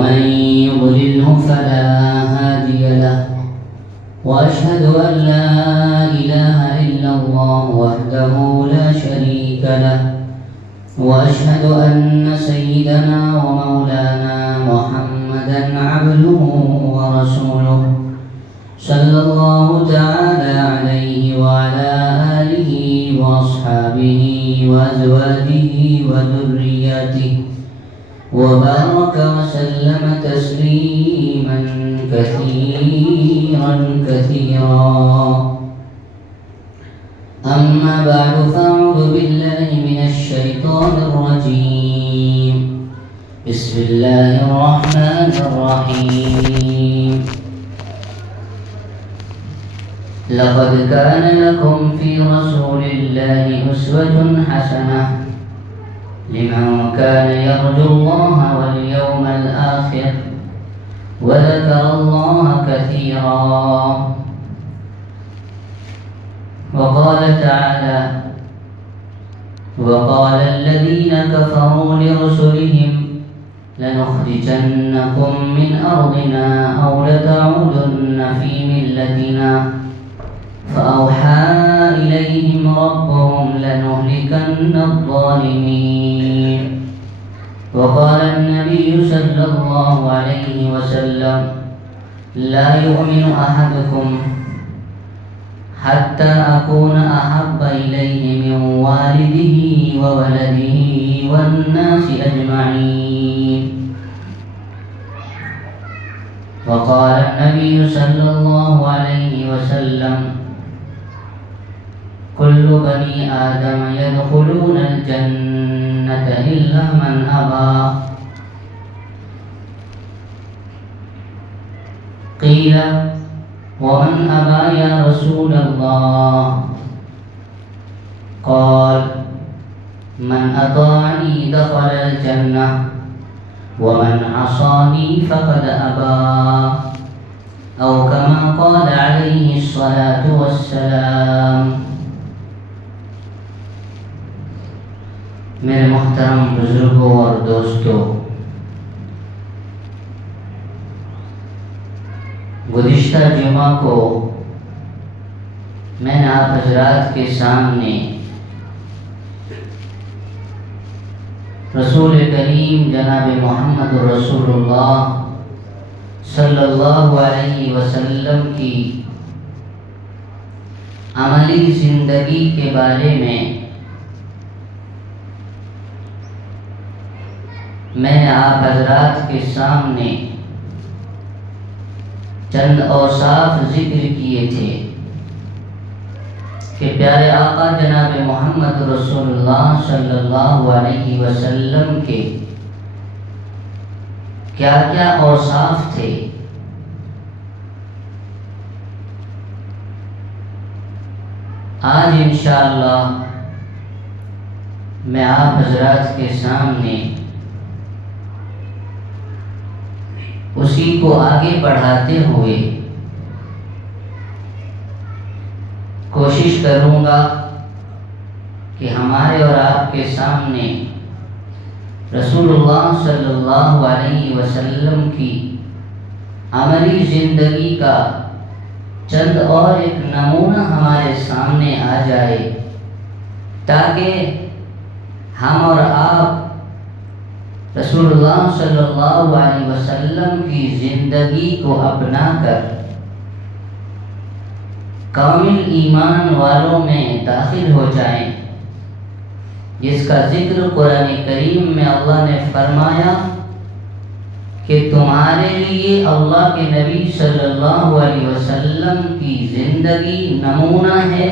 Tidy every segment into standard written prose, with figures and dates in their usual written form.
ومن يضلله فلا هادي له وأشهد أن لا إله إلا الله وحده لا شريك له وأشهد أن سيدنا ومولانا محمدا عبده ورسوله صلى الله تعالى عليه وعلى آله وأصحابه وأزواجه وذرياته وبارك وسلم تسليما كثيرا أما بعد فأعوذ بالله من الشيطان الرجيم بسم الله الرحمن الرحيم لقد كان لكم في رسول الله أسوة حسنة لمن كان يرجو الله واليوم الآخر وذكر الله كثيرا. وقال تعالى: وقال الذين كفروا لرسلهم لنخرجنكم من أرضنا أو لتعودن في ملتنا فأوحى إليهم ربهم لنهلكن الظالمين. وقال النبي صلى الله عليه وسلم: لا يؤمن أحدكم حتى أكون أحب إليه من والده وولده والناس أجمعين. وقال النبي صلى الله عليه وسلم: كل بني آدم يدخلون الجنة إلا من أبى. قيل: ومن أبى يا رسول الله؟ قال: من أطاعني دخل الجنة ومن عصاني فقد أبى، أو كما قال عليه الصلاة والسلام. میرے محترم بزرگوں اور دوستوں، گزشتہ جمعہ کو میں نے آپ حضرات کے سامنے رسول کریم جناب محمد رسول اللہ صلی اللہ علیہ وسلم کی عملی زندگی کے بارے میں میں نے آپ حضرات کے سامنے چند اوصاف ذکر کیے تھے کہ پیارے آقا جناب محمد رسول اللہ صلی اللہ علیہ وسلم کے کیا کیا اوصاف تھے. آج انشاءاللہ میں آپ حضرات کے سامنے اسی کو آگے بڑھاتے ہوئے کوشش کروں گا کہ ہمارے اور آپ کے سامنے رسول اللہ صلی اللہ علیہ وسلم کی عملی زندگی کا چند اور ایک نمونہ ہمارے سامنے آ جائے، تاکہ ہم اور آپ رسول اللہ صلی اللہ علیہ وسلم کی زندگی کو اپنا کر کامل ایمان والوں میں داخل ہو جائیں، جس کا ذکر قرآن کریم میں اللہ نے فرمایا کہ تمہارے لیے اللہ کے نبی صلی اللہ علیہ وسلم کی زندگی نمونہ ہے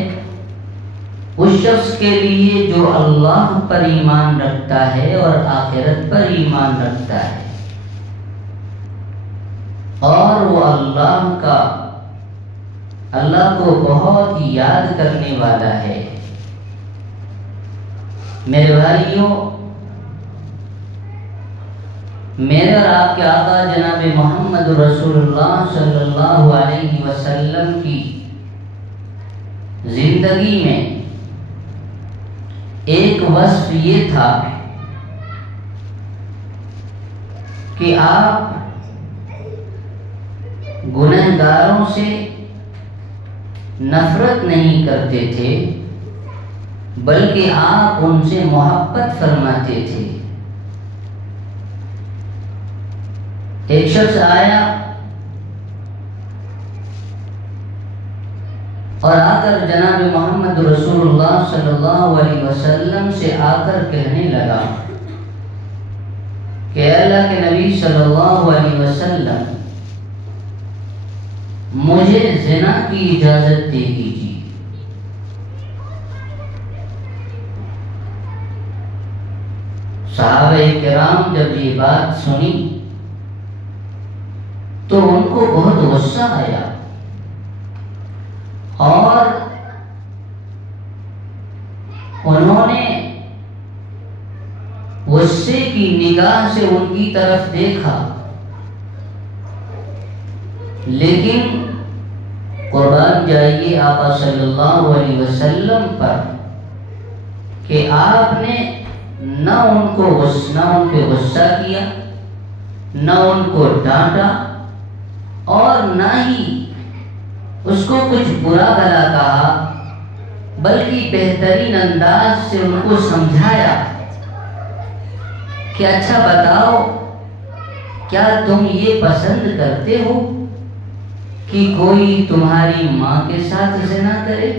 اس شخص کے لیے جو اللہ پر ایمان رکھتا ہے اور آخرت پر ایمان رکھتا ہے، اور وہ اللہ کو بہت یاد کرنے والا ہے. میرے بھائیوں، میرے اور آپ کے آقا جناب محمد رسول اللہ صلی اللہ علیہ وسلم کی زندگی میں ایک وصف یہ تھا کہ آپ گنہگاروں سے نفرت نہیں کرتے تھے بلکہ آپ ان سے محبت فرماتے تھے۔ ایک شخص آیا اور آ کر جناب محمد رسول اللہ صلی اللہ علیہ وسلم سے آ کر کہنے لگا کہ اللہ کے نبی صلی اللہ علیہ وسلم مجھے زنا کی اجازت دے دیجیے۔ صحابہ کرام جب یہ بات سنی تو ان کو بہت غصہ آیا اور انہوں نے غصے کی نگاہ سے ان کی طرف دیکھا، لیکن قربان جائیے آقا صلی اللہ علیہ وسلم پر کہ آپ نے نہ ان پہ غصہ کیا، نہ ان کو ڈانٹا اور نہ ہی اس کو کچھ برا بھلا کہا، بلکہ بہترین انداز سے ان کو سمجھایا کہ اچھا بتاؤ، کیا تم یہ پسند کرتے ہو کہ کوئی تمہاری ماں کے ساتھ زنا کرے؟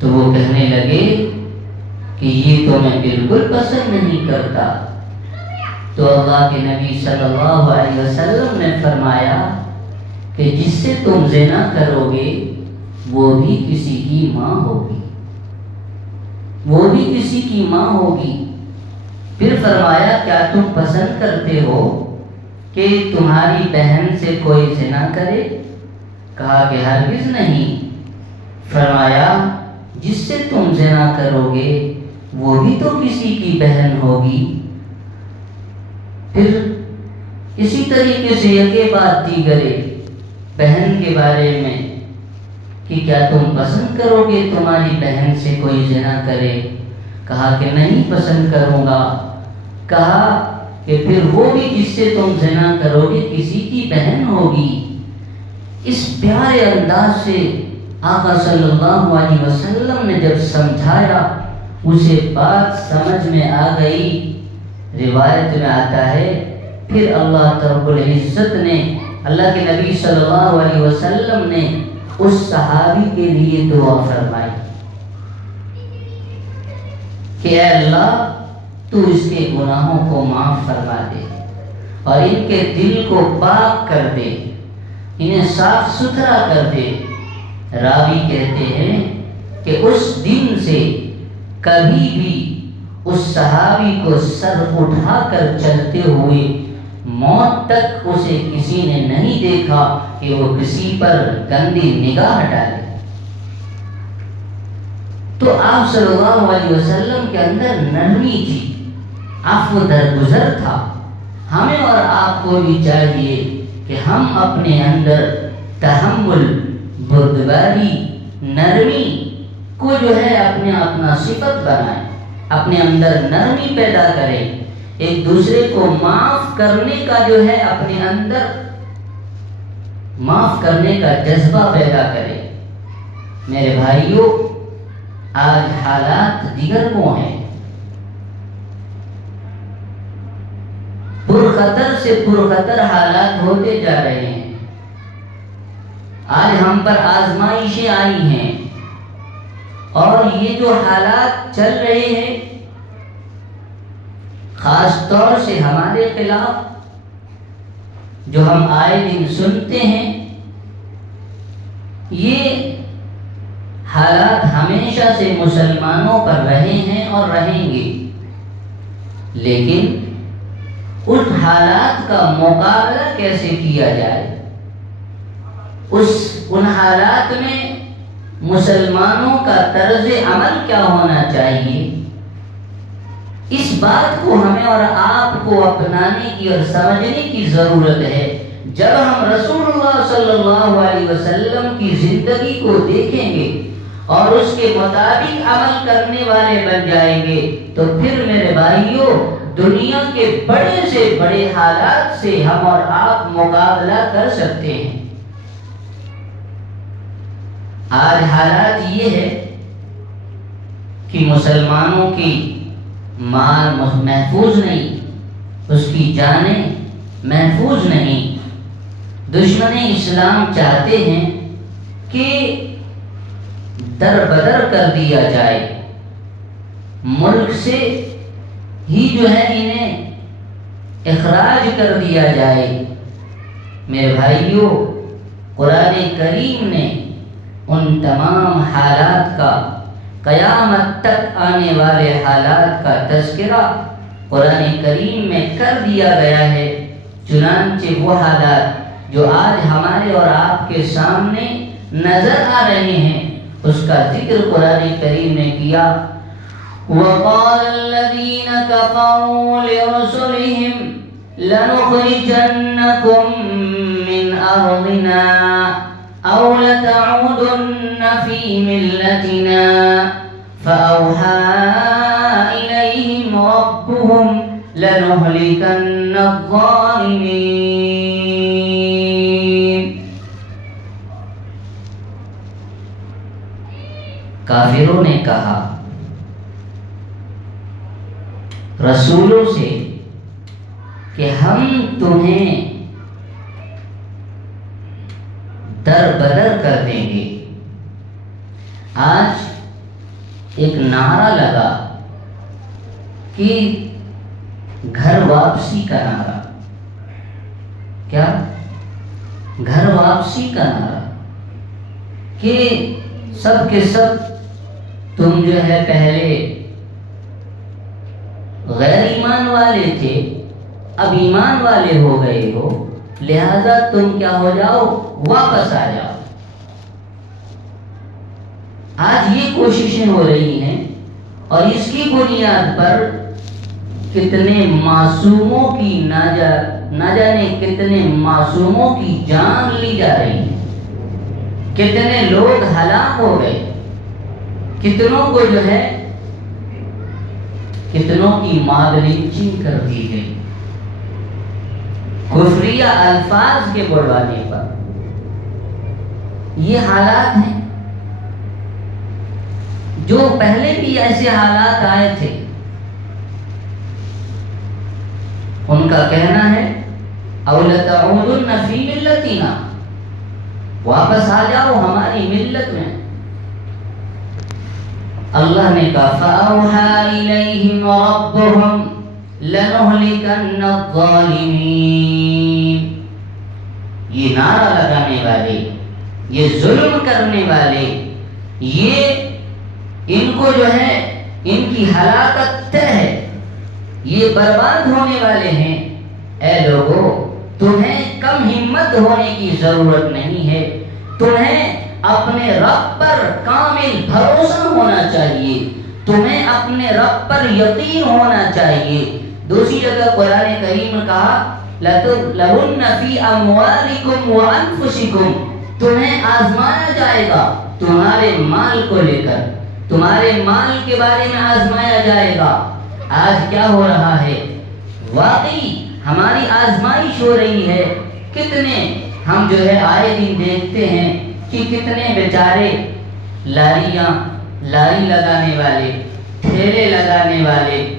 تو وہ کہنے لگے کہ یہ تو میں بالکل پسند نہیں کرتا۔ تو اللہ کے نبی صلی اللہ علیہ وسلم نے فرمایا کہ جس سے تم زنا کرو گے وہ بھی کسی کی ماں ہوگی، وہ بھی کسی کی ماں ہوگی۔ پھر فرمایا کیا تم پسند کرتے ہو کہ تمہاری بہن سے کوئی زنا کرے؟ کہا کہ ہرگز نہیں۔ فرمایا جس سے تم زنا کرو گے وہ بھی تو کسی کی بہن ہوگی۔ پھر اسی طریقے سے یکے بعد دیگرے بہن کے بارے میں کہ کیا تم پسند کرو گے تمہاری بہن سے کوئی زنا کرے؟ کہا کہ نہیں پسند کروں گا۔ کہا کہ پھر وہ بھی جس سے تم زنا کرو گے کسی کی بہن ہوگی۔ اس پیارے انداز سے آقا صلی اللہ علیہ وسلم نے جب سمجھایا اسے بات سمجھ میں آ گئی۔ روایت میں آتا ہے پھر اللہ رب العزت نے، اللہ کے نبی صلی اللہ علیہ وسلم نے اس صحابی کے لیے دعا فرمائی کہ اے اللہ تو اس کے گناہوں کو معاف فرما دے اور ان کے دل کو پاک کر دے، انہیں صاف ستھرا کر دے۔ راوی کہتے ہیں کہ اس دن سے کبھی بھی اس صحابی کو سر اٹھا کر چلتے ہوئے موت تک اسے کسی نے نہیں دیکھا کہ وہ کسی پر گندی نگاہ ڈالے۔ تو آپ صلی اللہ علیہ وسلم کے اندر نرمی تھی، عفو درگزر تھا۔ ہمیں اور آپ کو بھی چاہیے کہ ہم اپنے اندر تحمل، بردباری، نرمی کو جو ہے اپنا صفت بنائیں، اپنے اندر نرمی پیدا کریں، ایک دوسرے کو معاف کرنے کا جو ہے اپنے اندر معاف کرنے کا جذبہ پیدا کریں۔ میرے بھائیوں، آج حالات دیگر کو ہیں، پرخطر سے پرخطر حالات ہوتے جا رہے ہیں۔ آج ہم پر آزمائشیں آئی ہیں اور یہ جو حالات چل رہے ہیں خاص طور سے ہمارے خلاف جو ہم آئے دن سنتے ہیں، یہ حالات ہمیشہ سے مسلمانوں پر رہے ہیں اور رہیں گے، لیکن ان حالات کا مقابلہ کیسے کیا جائے، ان حالات میں مسلمانوں کا طرز عمل کیا ہونا چاہیے، اس بات کو ہمیں اور آپ کو اپنانے کی اور سمجھنے کی ضرورت ہے۔ جب ہم رسول اللہ صلی اللہ علیہ وسلم کی زندگی کو دیکھیں گے اور اس کے مطابق عمل کرنے والے بن جائیں گے تو پھر میرے بھائیوں دنیا کے بڑے سے بڑے حالات سے ہم اور آپ مقابلہ کر سکتے ہیں۔ آج حالات یہ ہے کہ مسلمانوں کی مال محفوظ نہیں، اس کی جانیں محفوظ نہیں۔ دشمن اسلام چاہتے ہیں کہ در بدر کر دیا جائے، ملک سے ہی جو ہے انہیں اخراج کر دیا جائے۔ میرے بھائیوں، قرآن کریم نے ان تمام حالات کا، قیامت تک آنے والے حالات کا تذکرہ قرآن کریم میں کر دیا گیا ہے۔ چنانچہ وہ حالات جو آج ہمارے اور آپ کے سامنے نظر آ رہے ہیں، اس کا ذکر قرآن کریم نے کیا۔ وَقَالَ الَّذِينَ كَفَرُوا لِرُسُلِهِمْ لَنُخْرِجَنَّكُمْ مِنْ أَرْضِنَا أَوْ لَتَعُودُنَّ فِي مِلَّتِنَا فَأَوْحَى إِلَيْهِمْ رَبُّهُمْ لَنُهْلِكَنَّ الظَّالِمِينَ۔ کافروں نے کہا رسولوں سے کہ ہم تمہیں در بدر کر دیں گے۔ آج ایک نعرہ لگا کہ گھر واپسی کا نعرہ، کیا گھر واپسی کا نعرہ، کہ سب کے سب تم جو ہے پہلے غیر ایمان والے تھے، اب ایمان والے ہو گئے ہو، لہذا تم کیا ہو جاؤ، واپس آ جاؤ۔ آج یہ کوششیں ہو رہی ہیں اور اس کی بنیاد پر کتنے معصوموں کی نہ جانے کتنے معصوموں کی جان لی جا رہی ہے، کتنے لوگ ہلاک ہو گئے، کتنوں کو جو ہے کتنوں کی مال لنچنگ کر دی گئی کفریہ الفاظ کے بڑھوانے پر۔ یہ حالات ہیں جو پہلے بھی ایسے حالات آئے تھے۔ ان کا کہنا ہے اَوْ لَتَعُودُنَّ فِي مِلَّتِنَا، واپس آ جاؤ ہماری ملت میں۔ اللہ نے کہا فَأَوْحَى إِلَيْهِمْ رَبُّهُمْ لَنُهْلِكَنَّ الظَّالِمِينَ۔ یہ نعرہ لگانے والے، یہ ظلم کرنے والے، یہ ان کو جو ہے ان کی ہلاکت طے ہے، یہ برباد ہونے والے ہیں۔ اے لوگو، تمہیں کم ہمت ہونے کی ضرورت نہیں ہے، تمہیں اپنے رب پر کامل بھروسہ ہونا چاہیے، تمہیں اپنے رب پر یقین ہونا چاہیے۔ دوسری جگہ قرآن کریم نے کہا لَتُبْلَوُنَّ فِي أَمْوَالِكُمْ وَأَنفُسِكُمْ، تمہیں آزمایا جائے گا تمہارے مال کو لے کر، تمہارے مال کے بارے میں آزمایا جائے گا۔ آج کیا ہو رہا ہے؟ واقعی ہماری آزمائش ہو رہی ہے۔ کتنے ہم جو ہے آئے دن دیکھتے ہیں کہ کتنے بیچارے لاری لگانے والے، ٹھیلے لگانے والے،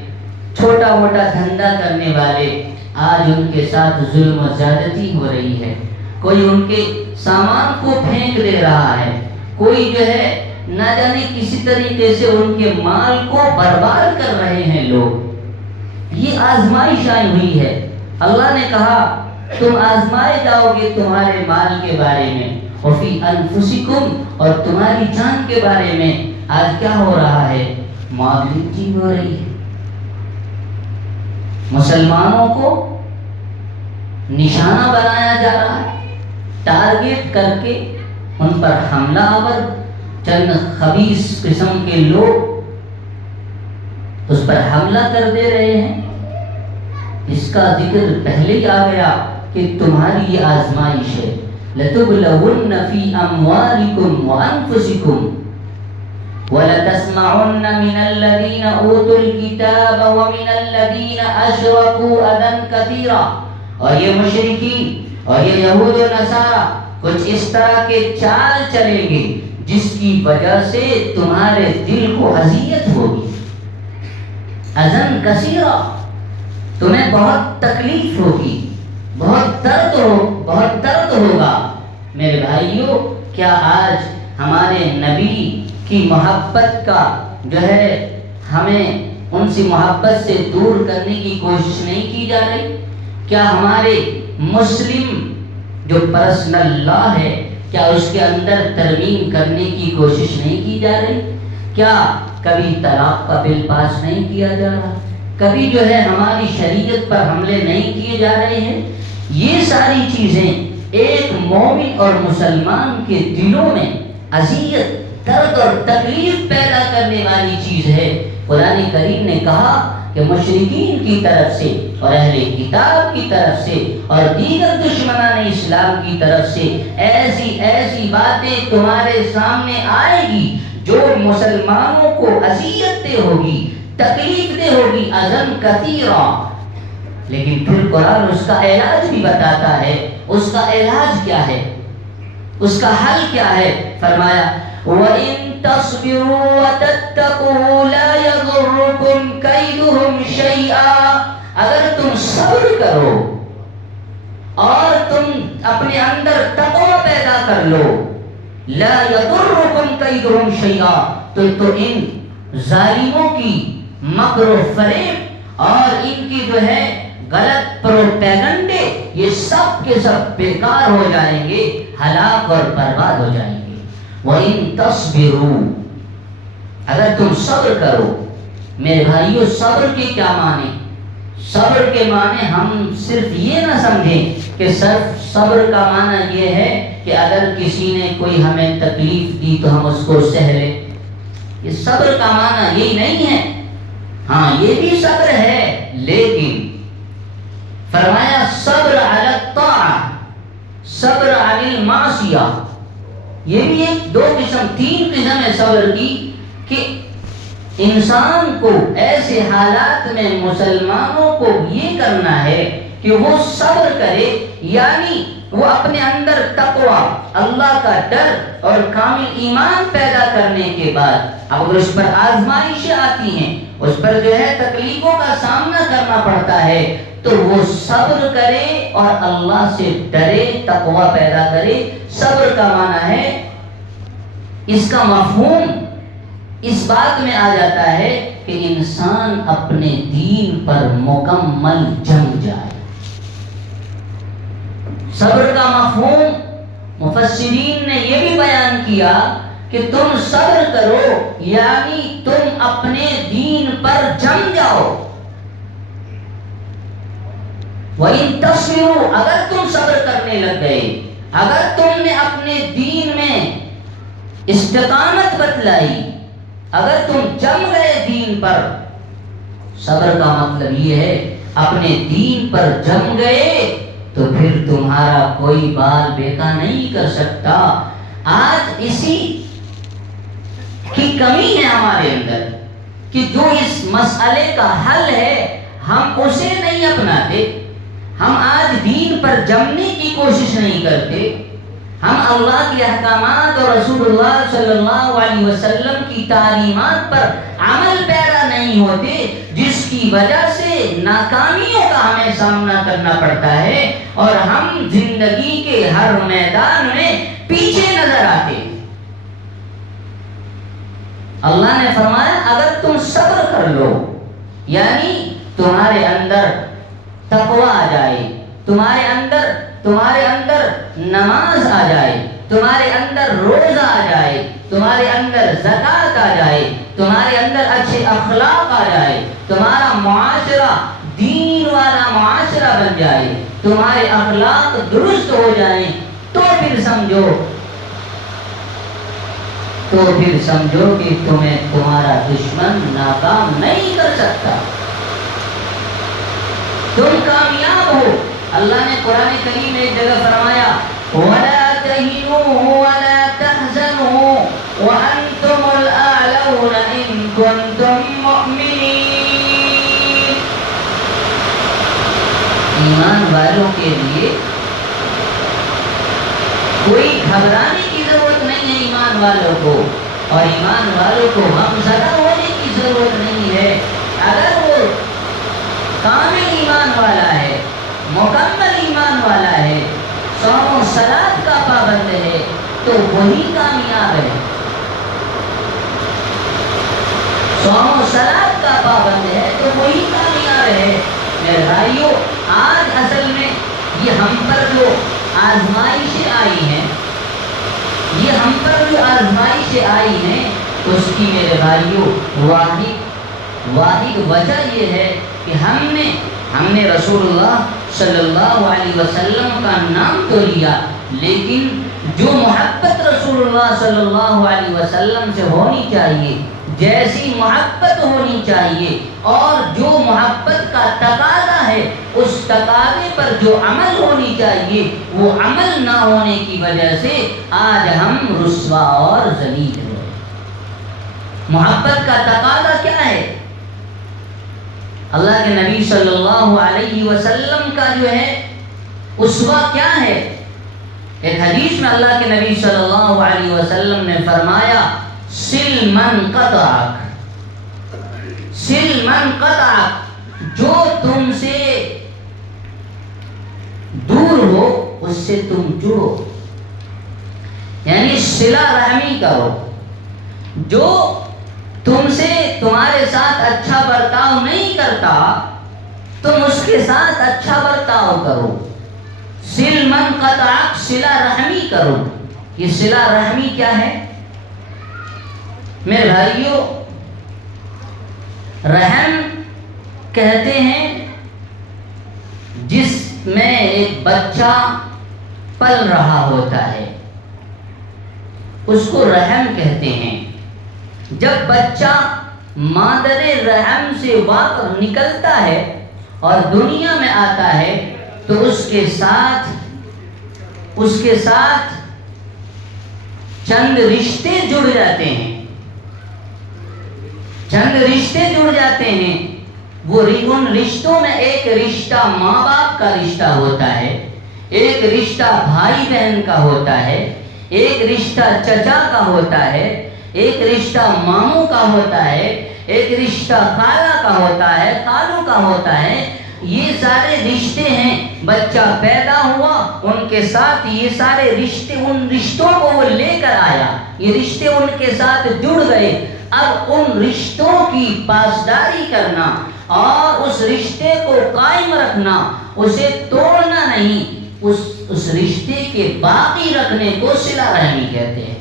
چھوٹا موٹا دھندا کرنے والے، آج ان کے ساتھ ظلم و زیادتی ہو رہی ہے۔ کوئی ان کے سامان کو پھینک دے رہا ہے، کوئی جو ہے نہ جانے کسی طریقے سے ان کے مال کو برباد کر رہے ہیں لوگ۔ یہ آزمائش آئی ہوئی ہے۔ اللہ نے کہا تم آزمائے جاؤ گے تمہارے مال کے بارے میں، وفی انفسکم، اور تمہاری جان کے بارے میں۔ آج کیا ہو رہا ہے؟ معاملتی ہو رہی ہے، مسلمانوں کو نشانہ بنایا جا رہا ہے، ٹارگیٹ کر کے ان پر حملہ آور چند خبیث قسم کے لوگ اس پر حملہ کر دے رہے ہیں۔ اس کا ذکر پہلے ہی آ گیا کہ تمہاری یہ آزمائش ہے، لَتُبْلَوُنَّ فِي أَمْوَالِكُمْ وَأَنفُسِكُمْ۔ وَلَتَسْمَعُنَّ مِنَ الَّذِينَ أُوتُوا الْكِتَابَ وَمِنَ الَّذِينَ أَشْرَكُوا أَذًى كَثِيرًا. اور یہ مشرکین اور یہ یہود و نصارہ کچھ اس طرح کے چال چلیں گے جس کی وجہ سے تمہارے دل کو اذیت ہوگی. اذًا کثیرا، تمہیں بہت تکلیف ہوگی، بہت درد ہوگا. میرے بھائیوں، کیا آج ہمارے نبی کی محبت کا جو ہے ہمیں ان سے محبت سے دور کرنے کی کوشش نہیں کی جا رہی؟ کیا ہمارے مسلم جو پرسنل لا ہے کیا اس کے اندر ترمیم کرنے کی کوشش نہیں کی جا رہی؟ کیا کبھی طلاق کا بل پاس نہیں کیا جا رہا؟ کبھی جو ہے ہماری شریعت پر حملے نہیں کیے جا رہے ہیں؟ یہ ساری چیزیں ایک مومن اور مسلمان کے دلوں میں اذیت، درد اور تکلیف پیدا کرنے والی چیز ہے. قرآن کریم نے کہا کہ مشرکین کی طرف سے اور اہل کتاب کی طرف سے اور دیگر دشمنان اسلام کی طرف سے ایسی باتیں تمہارے سامنے آئے گی جو مسلمانوں کو اذیت دہ ہوگی، تکلیف دہ ہوگی، اذًا کثیرا. لیکن پھر قرآن اس کا علاج بھی بتاتا ہے. اس کا علاج کیا ہے؟ اس کا حل کیا ہے؟ فرمایا وَإِن تَصْبِرُوا وَتَتَّقُوا لَا يَضُرُّكُمْ كَيْدُهُمْ شَيْئًا. اگر تم صبر کرو اور تم اپنے اندر تقوی پیدا کر لو، لا يَضُرُّكُمْ كَيْدُهُمْ شَيْئًا، تو ان ظالموں کی مکر و فریب اور ان کی جو ہے غلط پروپیگنڈے یہ سب کے سب بیکار ہو جائیں گے، ہلاک اور برباد ہو جائیں گے. وَإِن تَصْبِرُوا، اگر تم صبر کرو. میرے بھائیو، صبر کے کیا معنی؟ صبر کے معنی ہم صرف یہ نہ سمجھیں کہ صرف صبر کا معنی یہ ہے کہ اگر کسی نے کوئی ہمیں تکلیف دی تو ہم اس کو سہ لیں. یہ صبر کا معنی یہی نہیں ہے. ہاں یہ بھی صبر ہے، لیکن فرمایا صبر علی الطاعہ، صبر علی المعصیہ. یہ بھی ایک تین قسم ہے صبر کی کہ انسان کو ایسے حالات میں مسلمانوں کو یہ کرنا ہے کہ وہ صبر کرے، یعنی وہ اپنے اندر تقوی، اللہ کا ڈر اور کامل ایمان پیدا کرنے کے بعد اب اس پر آزمائشیں آتی ہیں، اس پر جو ہے تکلیفوں کا سامنا کرنا پڑتا ہے، تو وہ صبر کرے اور اللہ سے ڈرے، تقوی پیدا کرے. صبر کا معنی ہے، اس کا مفہوم اس بات میں آ جاتا ہے کہ انسان اپنے دین پر مکمل جم جائے. صبر کا مفہوم مفسرین نے یہ بھی بیان کیا کہ تم صبر کرو یعنی تم اپنے دین پر جم جاؤ. وَإِن تَصْبِرُوا، اگر تم صبر کرنے لگ گئے، اگر تم نے اپنے دین میں استقامت بتلائی، اگر تم جم گئے دین پر. صبر کا مطلب یہ ہے اپنے دین پر جم گئے تو پھر تمہارا کوئی بال بیکا نہیں کر سکتا. آج اسی کی کمی ہے ہمارے اندر کہ جو اس مسئلے کا حل ہے ہم اسے نہیں اپناتے. ہم آج دین پر جمنے کی کوشش نہیں کرتے. ہم اللہ کے احکامات اور رسول اللہ صلی اللہ علیہ وسلم کی تعلیمات پر عمل پیرا نہیں ہوتے، جس کی وجہ سے ناکامیوں کا ہمیں سامنا کرنا پڑتا ہے اور ہم زندگی کے ہر میدان میں پیچھے نظر آتے. اللہ نے فرمایا اگر تم صبر کر لو یعنی تمہارے اندر تقوی آ جائے، تمہارے اندر نماز آ جائے، تمہارے اندر روزہ آ جائے، تمہارے اندر زکوٰۃ آ جائے، تمہارے اندر اچھے اخلاق آ جائے، تمہارا معاشرہ دین والا معاشرہ بن جائے، تمہارے اخلاق درست ہو جائیں، تو پھر سمجھو کہ تمہیں تمہارا دشمن ناکام نہیں کر سکتا، تم کامیاب ہو. اللہ نے قرآن کریم میں ایک جگہ فرمایا وَلَا تَهِنُوا وَلَا تَحْزَنُوا وَأَنْتُمُ الْأَعْلَوْنَ ایمان والوں کے لیے کوئی گھبرانے کی ضرورت نہیں ہے ایمان والوں کو، اور ایمان والوں کو غمزدہ ہونے کی ضرورت نہیں ہے۔ اگر وہ کامل ایمان والا ہے، مکمل ایمان والا ہے، صوم و صلاۃ کا پابند ہے، تو وہی کامیاب ہے۔ صوم و صلاۃ کا پابند ہے تو وہی کامیاب ہے۔ میرے بھائیو، آج اصل میں یہ ہم پر جو آزمائشیں آئی ہیں، یہ ہم پر جو آزمائشیں آئی ہیں، اس کی میرے بھائیو واحد وجہ یہ ہے کہ ہم نے رسول اللہ صلی اللہ علیہ وسلم کا نام تو لیا، لیکن جو محبت رسول اللہ صلی اللہ علیہ وسلم سے ہونی چاہیے، جیسی محبت ہونی چاہیے، اور جو محبت کا تقاضا ہے، اس تقاضے پر جو عمل ہونی چاہیے، وہ عمل نہ ہونے کی وجہ سے آج ہم رسوا اور ذلیل ہیں۔ محبت کا تقاضا کیا ہے؟ اللہ کے نبی صلی اللہ علیہ وسلم کا جو ہے اسوہ کیا ہے؟ ایک حدیث میں اللہ کے نبی صلی اللہ علیہ وسلم نے فرمایا، سل من قطعک، سل من قطعک، جو تم سے دور ہو اس سے تم جڑو، یعنی صلہ رحمی کرو۔ جو تم سے تمہارے ساتھ اچھا برتاؤ نہیں کرتا، تم اس کے ساتھ اچھا برتاؤ کرو۔ سل من قطعک، صلہ رحمی کرو۔ یہ صلہ رحمی کیا ہے؟ میرے بھائیو، رحم کہتے ہیں جس میں ایک بچہ پل رہا ہوتا ہے، اس کو رحم کہتے ہیں۔ جب بچہ مادر رحم سے واپس نکلتا ہے اور دنیا میں آتا ہے تو اس کے ساتھ چند رشتے جڑ جاتے ہیں، چند رشتے جڑ جاتے ہیں۔ ان رشتوں میں ایک رشتہ ماں باپ کا رشتہ ہوتا ہے، ایک رشتہ بھائی بہن کا ہوتا ہے، ایک رشتہ چچا کا ہوتا ہے، ایک رشتہ ماموں کا ہوتا ہے، ایک رشتہ خالہ کا ہوتا ہے، خالو کا ہوتا ہے۔ یہ سارے رشتے ہیں۔ بچہ پیدا ہوا، ان کے ساتھ یہ سارے رشتے، ان رشتوں کو وہ لے کر آیا، یہ رشتے ان کے ساتھ جڑ گئے۔ اب ان رشتوں کی پاسداری کرنا اور اس رشتے کو قائم رکھنا، اسے توڑنا نہیں، اس رشتے کے باقی رکھنے کو صلہ رحمی کہتے ہیں،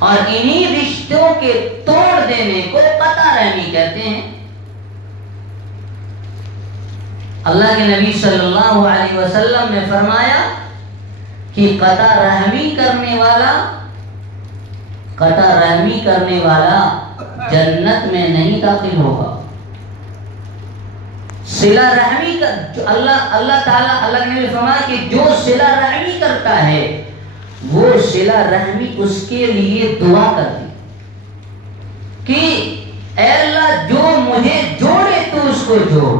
اور انہی رشتوں کے توڑ دینے کو قطع رحمی کہتے ہیں۔ اللہ کے نبی صلی اللہ علیہ وسلم نے فرمایا کہ قطع رحمی کرنے والا جنت میں نہیں داخل ہوگا۔ صلہ رحمی کا جو اللہ کے نبی نے فرمایا کہ جو صلہ رحمی کرتا ہے وہ صلہ رحمی اس کے لیے دعا کرتی کہ اے اللہ، جو مجھے جوڑے تو اس کو جوڑ،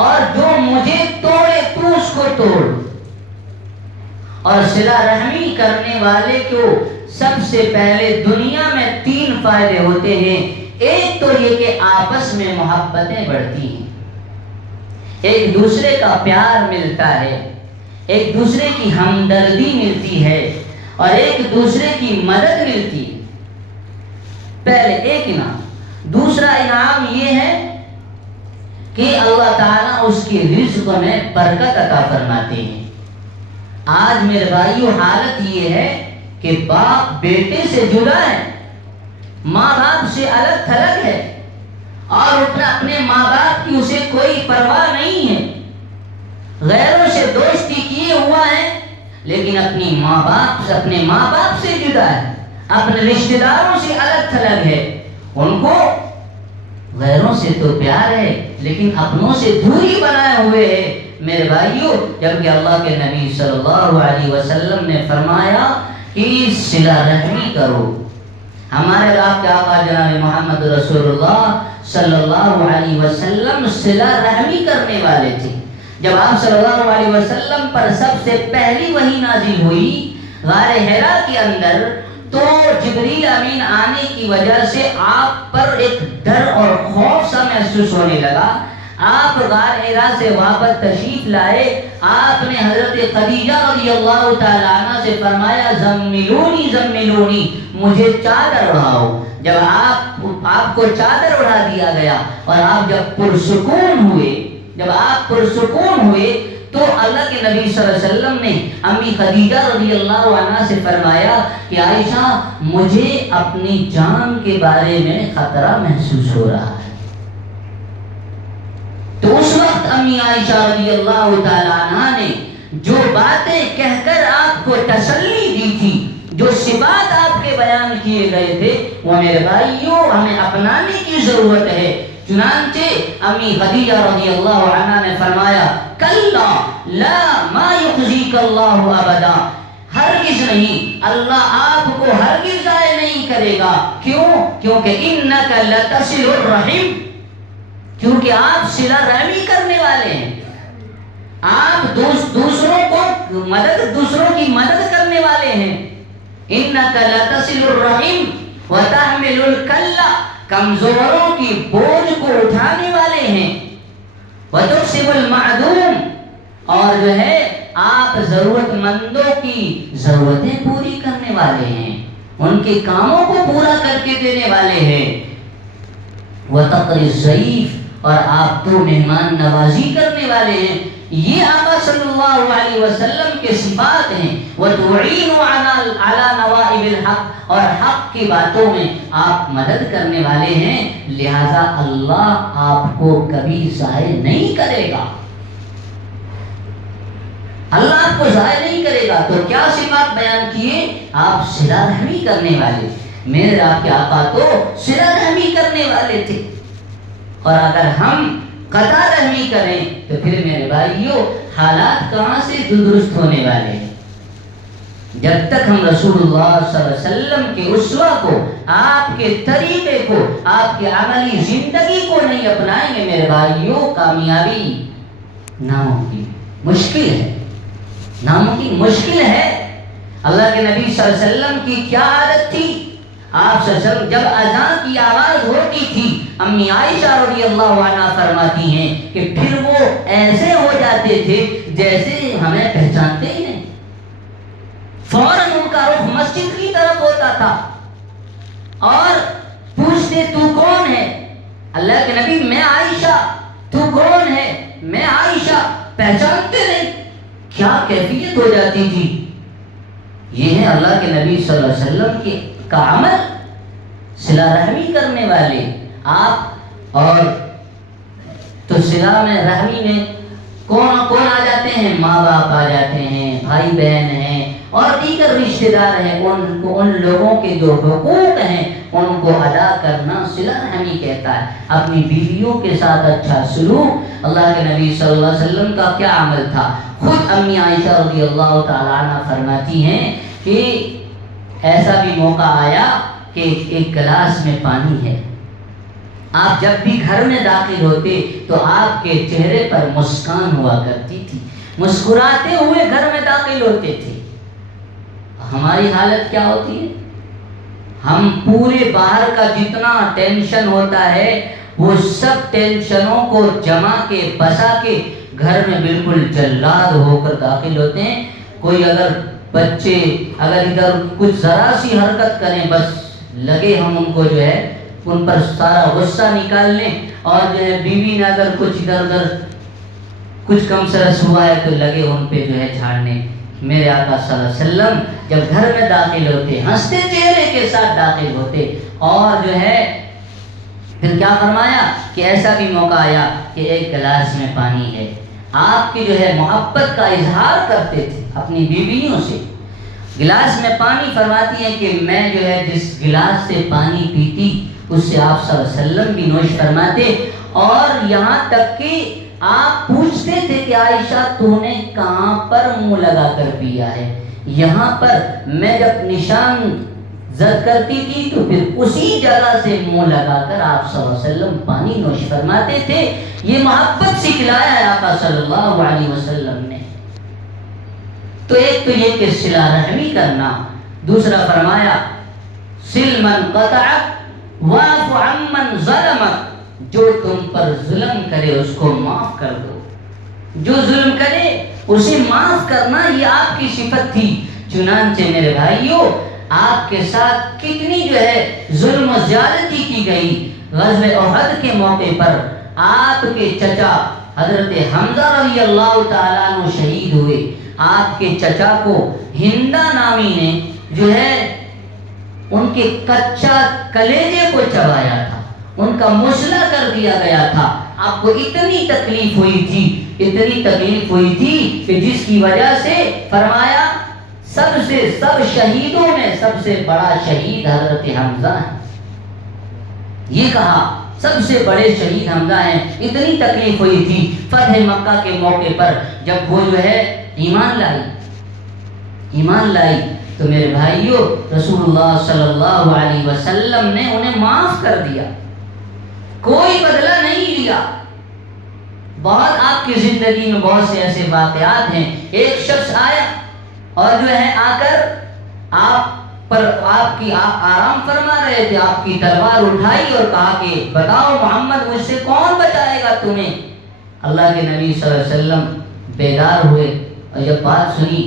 اور جو مجھے توڑے تو اس کو توڑ۔ اور صلہ رحمی کرنے والے کو سب سے پہلے دنیا میں 3 فائدے ہوتے ہیں۔ ایک تو یہ کہ آپس میں محبتیں بڑھتی ہیں، ایک دوسرے کا پیار ملتا ہے، ایک دوسرے کی ہمدردی ملتی ہے، اور ایک دوسرے کی مدد ملتی ہے۔ پہلے ایک انعام۔ دوسرا انعام یہ ہے کہ اللہ تعالیٰ اس کے رزق میں برکت عطا فرماتے ہیں۔ آج میرے بھائیو حالت یہ ہے کہ باپ بیٹے سے جدا ہے، ماں باپ سے الگ تھلگ ہے، اور اپنے ماں باپ کی اسے کوئی پرواہ نہیں ہے، غیروں سے دوستی کیے ہوا ہے، لیکن اپنے ماں باپ سے جدا ہے، اپنے رشتہ داروں سے الگ تھلگ ہے۔ ان کو غیروں سے تو پیار ہے لیکن اپنوں سے دوری بنائے ہوئے ہے۔ میرے بھائیو، جبکہ اللہ کے نبی صلی اللہ علیہ وسلم نے فرمایا کہ صلہ رحمی کرو۔ ہمارے آپ کے آقا جناب محمد رسول اللہ صلی اللہ علیہ وسلم صلہ رحمی کرنے والے تھے۔ جب آپ صلی اللہ علیہ وسلم پر سب سے پہلی وحی نازل ہوئی غار حرا کے اندر، تو جبریل امین آنے کی وجہ سے آپ پر ایک ڈر اور خوف سا محسوس ہونے لگا۔ آپ غار حرا سے واپس تشریف لائے، آپ نے حضرت خدیجہ رضی اللہ تعالیٰ عنہ سے فرمایا زملونی زملونی، مجھے چادر اڑاؤ۔ جب آپ کو چادر اڑا دیا گیا اور آپ جب پرسکون ہوئے تو اللہ کے نبی صلی اللہ علیہ وسلم نے امی خدیجہ رضی اللہ عنہ سے فرمایا کہ عائشہ مجھے اپنی جان کے بارے میں خطرہ محسوس ہو رہا ہے۔ تو اس وقت امی عائشہ رضی اللہ تعالیٰ عنہ نے جو باتیں کہہ کر آپ کو تسلی دی تھی، جو صفات آپ کے بیان کیے گئے تھے، وہ میرے بھائیوں ہمیں اپنانے کی ضرورت ہے۔ چنانچہ امی خدیجہ رضی اللہ عنہ نے فرمایا کلا لا ما یخزیک اللہ ابدا، ہرگز نہیں، اللہ آپ کو ہرگز ضائع نہیں کرے گا۔ کیوں؟ کیونکہ انک لتصل الرحم، کیونکہ آپ صلہ رحمی کرنے والے ہیں، آپ دوسروں کی مدد کرنے والے ہیں۔ انک لتصل الرحم وتحمل الکلہ، کمزوروں کی بوجھ کو اٹھانے والے ہیں۔ وتکسب المعدوم، اور جو ہے آپ ضرورت مندوں کی ضرورتیں پوری کرنے والے ہیں، ان کے کاموں کو پورا کر کے دینے والے ہیں۔ وتقری الضیف، اور آپ تو مہمان نوازی کرنے والے ہیں۔ یہ آقا صلی اللہ علیہ وسلم کے صفات ہیں۔ وتعین علی نوائب الحق، اور حق کی باتوں میں آپ مدد کرنے والے ہیں، لہذا اللہ آپ کو کبھی ضائع نہیں کرے گا، اللہ آپ کو ضائع نہیں کرے گا۔ تو کیا صفات بیان کیے؟ آپ صلہ رحمی کرنے والے، میرے آپ کے آقا تو صلہ رحمی کرنے والے تھے، اور اگر ہم قطع رحمی کریں تو پھر میرے بھائیوں حالات کہاں سے درست ہونے والے ہیں؟ جب تک ہم رسول اللہ صلی اللہ علیہ وسلم کے اسوہ کو، آپ کے طریقے کو، آپ کے عملی زندگی کو نہیں اپنائیں گے میرے بھائیوں، کامیابی ناممکن، مشکل ہے، ناممکن مشکل ہے۔ اللہ کے نبی صلی اللہ علیہ وسلم کی کیا عادت تھی؟ آپ صلی اللہ علیہ وسلم جب اذان کی آواز ہوتی تھی، امی عائشہ رضی اللہ عنہ فرماتی ہیں کہ پھر وہ ایسے ہو جاتے تھے جیسے ہمیں پہچانتے ہی نہیں، فوراً ان کا رخ مسجد کی طرف ہوتا تھا اور پوچھتے تو کون ہے؟ اللہ کے نبی میں عائشہ، تو کون ہے؟ میں عائشہ، پہچانتے نہیں، کیا کیفیت ہو جاتی تھی۔ یہ ہے اللہ کے نبی صلی اللہ علیہ وسلم کا عمل، صلہ رحمی کرنے والے آپ۔ اور تو صلہ میں رحمی میں کون کون آ جاتے ہیں؟ ماں باپ آ جاتے ہیں، بھائی بہن ہیں، اور دیگر رشتہ دار ہیں، ان لوگوں کے جو حقوق ہیں ان کو ادا کرنا صلہ رحمی کہتا ہے۔ اپنی بیویوں کے ساتھ اچھا سلوک، اللہ کے نبی صلی اللہ علیہ وسلم کا کیا عمل تھا؟ خود امی عائشہ رضی اللہ تعالیٰ عنہ فرماتی ہیں کہ ایسا بھی موقع آیا کہ ایک گلاس میں پانی ہے، آپ جب بھی گھر میں داخل ہوتے تو آپ کے چہرے پر مسکان ہوا کرتی تھی، مسکراتے ہوئے گھر میں داخل ہوتے تھے۔ ہماری حالت کیا ہوتی ہے؟ ہم پورے باہر کا جتنا ٹینشن ہوتا ہے وہ سب ٹینشنوں کو جمع کے بسا کے گھر میں بالکل جلاد ہو کر داخل ہوتے ہیں۔ کوئی اگر بچے اگر ادھر کچھ ذرا سی حرکت کریں، بس لگے ہم ان کو جو ہے ان پر سارا غصہ نکال لیں، اور جو ہے بیوی نے اگر کچھ ادھر ادھر کچھ کم سرس ہوا ہے تو لگے ان پہ جو ہے جھاڑنے۔ میرے آقا صلی اللہ علیہ وسلم جب گھر میں داخل ہوتے ہنستے چہرے کے ساتھ داخل ہوتے، اور جو ہے پھر کیا فرمایا کہ ایسا بھی موقع آیا کہ ایک گلاس میں پانی ہے۔ آپ کی جو ہے محبت کا اظہار کرتے تھے اپنی بیویوں سے۔ گلاس میں پانی، فرماتی ہیں کہ میں جو ہے جس گلاس سے پانی پیتی اس سے آپ صلی اللہ علیہ وسلم بھی نوش فرماتے، اور یہاں تک کہ آپ پوچھتے تھے کہ عائشہ تو نے کہاں پر منہ لگا کر پیا ہے؟ یہاں پر میں جب نشان زد کرتی تھی تو پھر اسی جگہ سے منہ لگا کر آپ صلی اللہ علیہ وسلم پانی نوش فرماتے تھے. یہ محبت سکھلایا ہے آقا صلی اللہ علیہ وسلم نے. تو ایک تو یہ کہ صلہ رحمی کرنا. دوسرا فرمایا سل من قطعک واعف عمن ظلمک، جو تم پر ظلم کرے اس کو معاف کر دو. جو ظلم کرے اسے معاف کرنا یہ آپ کی صفت تھی. چنانچہ میرے بھائیوں آپ کے ساتھ کتنی جو ہے ظلم و زیادتی کی گئی. غزوہ احد کے موقع پر آپ کے چچا حضرت حمزہ رضی اللہ تعالیٰ عنہ شہید ہوئے. آپ کے چچا کو ہندا نامی نے جو ہے ان کے کچا کلیجے کو چبایا تھا، ان کا مسئلہ کر دیا گیا تھا. آپ کو اتنی تکلیف ہوئی تھی، اتنی تکلیف ہوئی تھی کہ جس کی وجہ سے فرمایا سب شہیدوں میں سب سے بڑا شہید حضرت حمزہ ہے. یہ کہا سب سے بڑے شہید حمزہ ہیں. اتنی تکلیف ہوئی تھی. فتح مکہ کے موقع پر جب وہ جو ہے ایمان لائی تو میرے بھائیوں رسول اللہ صلی اللہ علیہ وسلم نے انہیں معاف کر دیا، کوئی بدلہ نہیں لیا. بہت آپ کی زندگی میں بہت سے ایسے واقعات ہیں. ایک شخص آیا اور جو ہے آ کر آپ آرام فرما رہے تھے، آپ کی تلوار اٹھائی اور کہا کہ بتاؤ محمد مجھ سے کون بچائے گا تمہیں. اللہ کے نبی صلی اللہ علیہ وسلم بیدار ہوئے اور جب بات سنی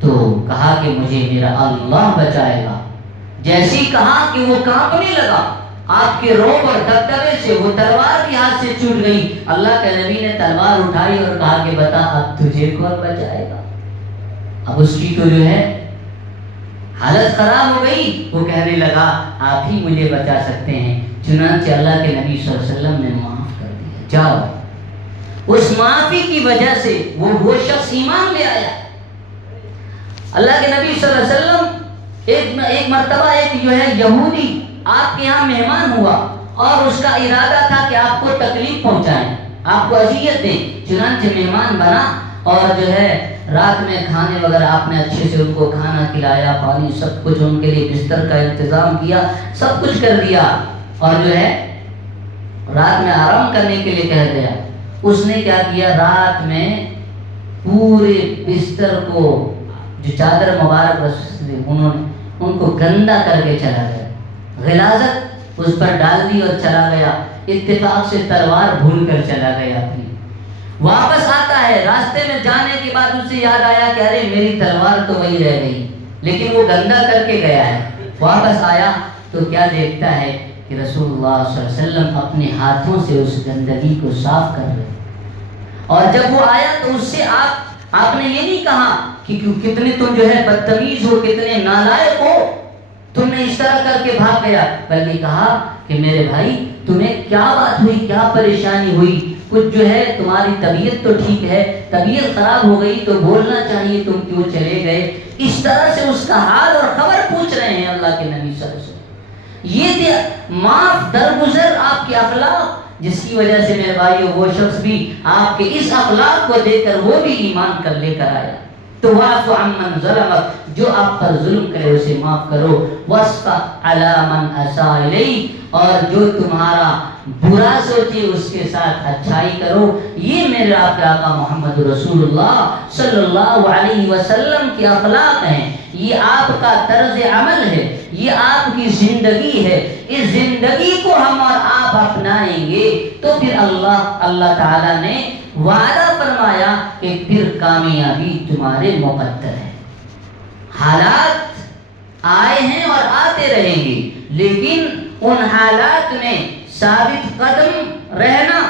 تو کہا کہ مجھے میرا اللہ بچائے گا. جیسی کہا کہ وہ کانپنے لگا آپ کے رعب اور دبدبے سے، وہ تلوار بھی ہاتھ سے چھوٹ گئی. اللہ کے نبی نے تلوار اٹھائی اور کہا کہ بتا اب تجھے کون بچائے گا. اب اس کی تو جو ہے حالت خراب ہو گئی. وہ کہنے لگا آپ ہی مجھے بچا سکتے ہیں. چنانچہ اللہ کے نبی صلی اللہ علیہ وسلم نے معاف کر دیا. جاؤ. اس معافی کی وجہ سے وہ شخص ایمان لے آیا. اللہ کے نبی صلی اللہ علیہ وسلم ایک مرتبہ ایک جو ہے یہودی آپ کے یہاں مہمان ہوا اور اس کا ارادہ تھا کہ آپ کو تکلیف پہنچائیں، آپ کو اذیت دیں. چنانچہ مہمان بنا اور جو ہے رات میں کھانے وغیرہ آپ نے اچھے سے ان کو کھانا کھلایا، پانی سب کچھ ان کے لیے بستر کا انتظام کیا، سب کچھ کر دیا اور جو ہے رات میں آرام کرنے کے لیے کہہ گیا. اس نے کیا کیا، رات میں پورے بستر کو جو چادر مبارک انہوں نے ان کو گندا کر کے چلا گیا، غلاظت اس پر ڈال دی اور چلا گیا. اتفاق سے تلوار بھول کر چلا گیا. اپنی واپس آتا ہے، راستے میں جانے کے بعد اسے یاد آیا کہ ارے میری تلوار تو وہی رہ گئی، لیکن وہ گندا کر کے گیا ہے. واپس آیا تو کیا دیکھتا ہے کہ رسول اللہ صلی اللہ علیہ وسلم اپنے ہاتھوں سے اس گندگی کو صاف کر رہے. اور جب وہ آیا تو اس سے آپ نے یہ نہیں کہا کہ کتنے تم جو ہے بدتمیز ہو، کتنے نالائق ہو، تم نے اس طرح کر کے بھاگ گیا، بلکہ کہا کہ میرے بھائی تمہیں کیا بات ہوئی، کیا پریشانی ہوئی، کچھ جو ہے تمہاری طبیعت تو ٹھیک ہے، طبیعت خراب ہو گئی تو بولنا چاہیے، تم کیوں چلے گئے. اس طرح سے اس کا حال اور خبر پوچھ رہے ہیں اللہ کے نبی صلی اللہ علیہ وسلم. یہ تھے معاف درگزر آپ کے اخلاق، جس کی وجہ سے میرے بھائیو وہ شخص بھی آپ کے اس اخلاق کو دیکھ کر وہ بھی ایمان کر لے کر آیا. تو واعف عمن ظلمک، جو آپ پر ظلم کرے اسے معاف کرو. واصفح علی من اساء الیک، اور جو تمہارا برا سوچے اس کے ساتھ اچھائی کرو. یہ میرے آپ کے آقا محمد رسول اللہ صلی اللہ علیہ وسلم کے اخلاق ہیں. یہ آپ کا طرز عمل ہے، یہ آپ کی زندگی ہے. اس زندگی کو ہم اور آپ اپنائیں گے تو پھر اللہ تعالیٰ نے وعدہ فرمایا کہ پھر کامیابی تمہارے مقدر ہے. حالات آئے ہیں اور آتے رہیں گے، لیکن ان حالات میں ثابت قدم رہنا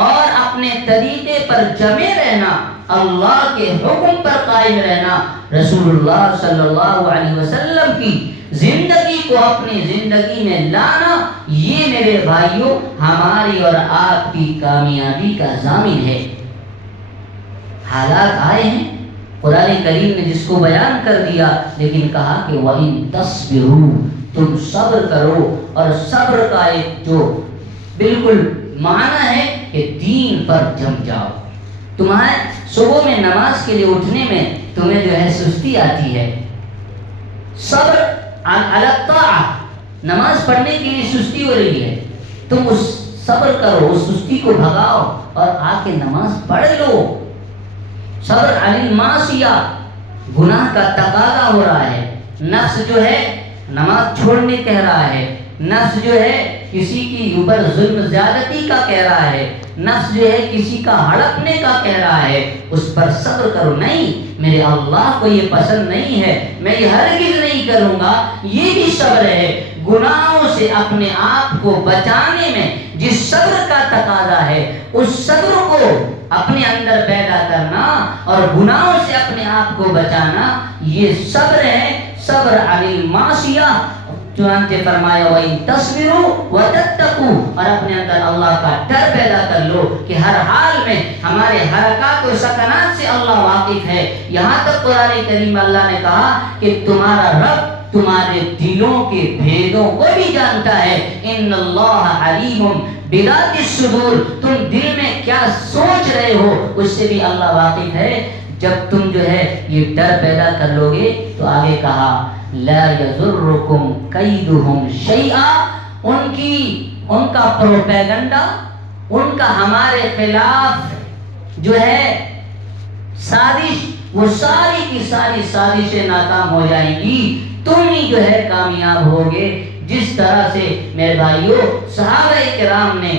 اور اپنے طریقے پر جمے رہنا، اللہ کے حکم پر قائم رہنا، رسول اللہ صلی اللہ علیہ وسلم کی زندگی کو اپنی زندگی میں لانا، یہ میرے بھائیوں ہماری اور آپ کی کامیابی کا ضامن ہے. حالات آئے ہیں، قرآن کریم نے جس کو بیان کر دیا، لیکن کہا کہ وَإِن تَصْبِرُوا، تم صبر کرو. اور صبر کا ایک جو بالکل معنی ہے کہ دین پر جم جاؤ. تمہیں صبح میں نماز کے لیے اٹھنے میں تمہیں جو ہے سستی آتی ہے، صبر علی الطاعۃ، نماز پڑھنے کے لیے سستی ہو رہی ہے، تم اس صبر کرو، اس سستی کو بھگاؤ اور آ کے نماز پڑھ لو۔ صبر علی المعصیہ، گناہ کا تقاضا ہو رہا ہے، نفس جو ہے نماز چھوڑنے کہہ رہا ہے، نفس جو ہے کسی کی اوپر ظلم زیادتی کا کہہ رہا ہے، نفس جو ہے کسی کا ہڑپنے کا کہہ رہا ہے، اس پر صبر کرو۔ نہیں، میرے اللہ کو یہ پسند نہیں ہے، میں یہ ہرگز نہیں کروں گا۔ یہ بھی صبر ہے، گناہوں سے اپنے آپ کو بچانے میں جس صبر کا تقاضا ہے، اس صبر کو اپنے اندر پیدا کرنا اور گناہوں سے اپنے آپ کو بچانا، یہ صبر ہے، صبر علی المعصیہ۔ چنانچہ فرمایا وَإِن تَصْبِرُوا وَتَتَّقُوا، اور اپنے اندر اللہ کا ڈر پیدا کر لو کہ ہر حال میں ہمارے حرکات و سکنات سے اللہ واقف ہے۔ یہاں تک قرآن کریم اللہ نے کہا کہ تمہارا رب تمہارے دلوں کے بھیدوں کو بھی جانتا ہے۔ ان اللہ علیم بذات الصدور، تم دل میں کیا سوچ رہے ہو اس سے بھی اللہ واقف ہے۔ جب تم جو ہے یہ ڈر پیدا کر لو گے تو آگے کہا لا یضرکم کیدہم شیئا، ان کا پروپیگنڈا، ان کا ہمارے خلاف جو ہے سازش، وہ ساری کی ساری سازشیں ناکام ہو جائیں گی، تم ہی جو ہے کامیاب ہوگے۔ جس طرح سے میرے بھائیوں صحابہ کرام نے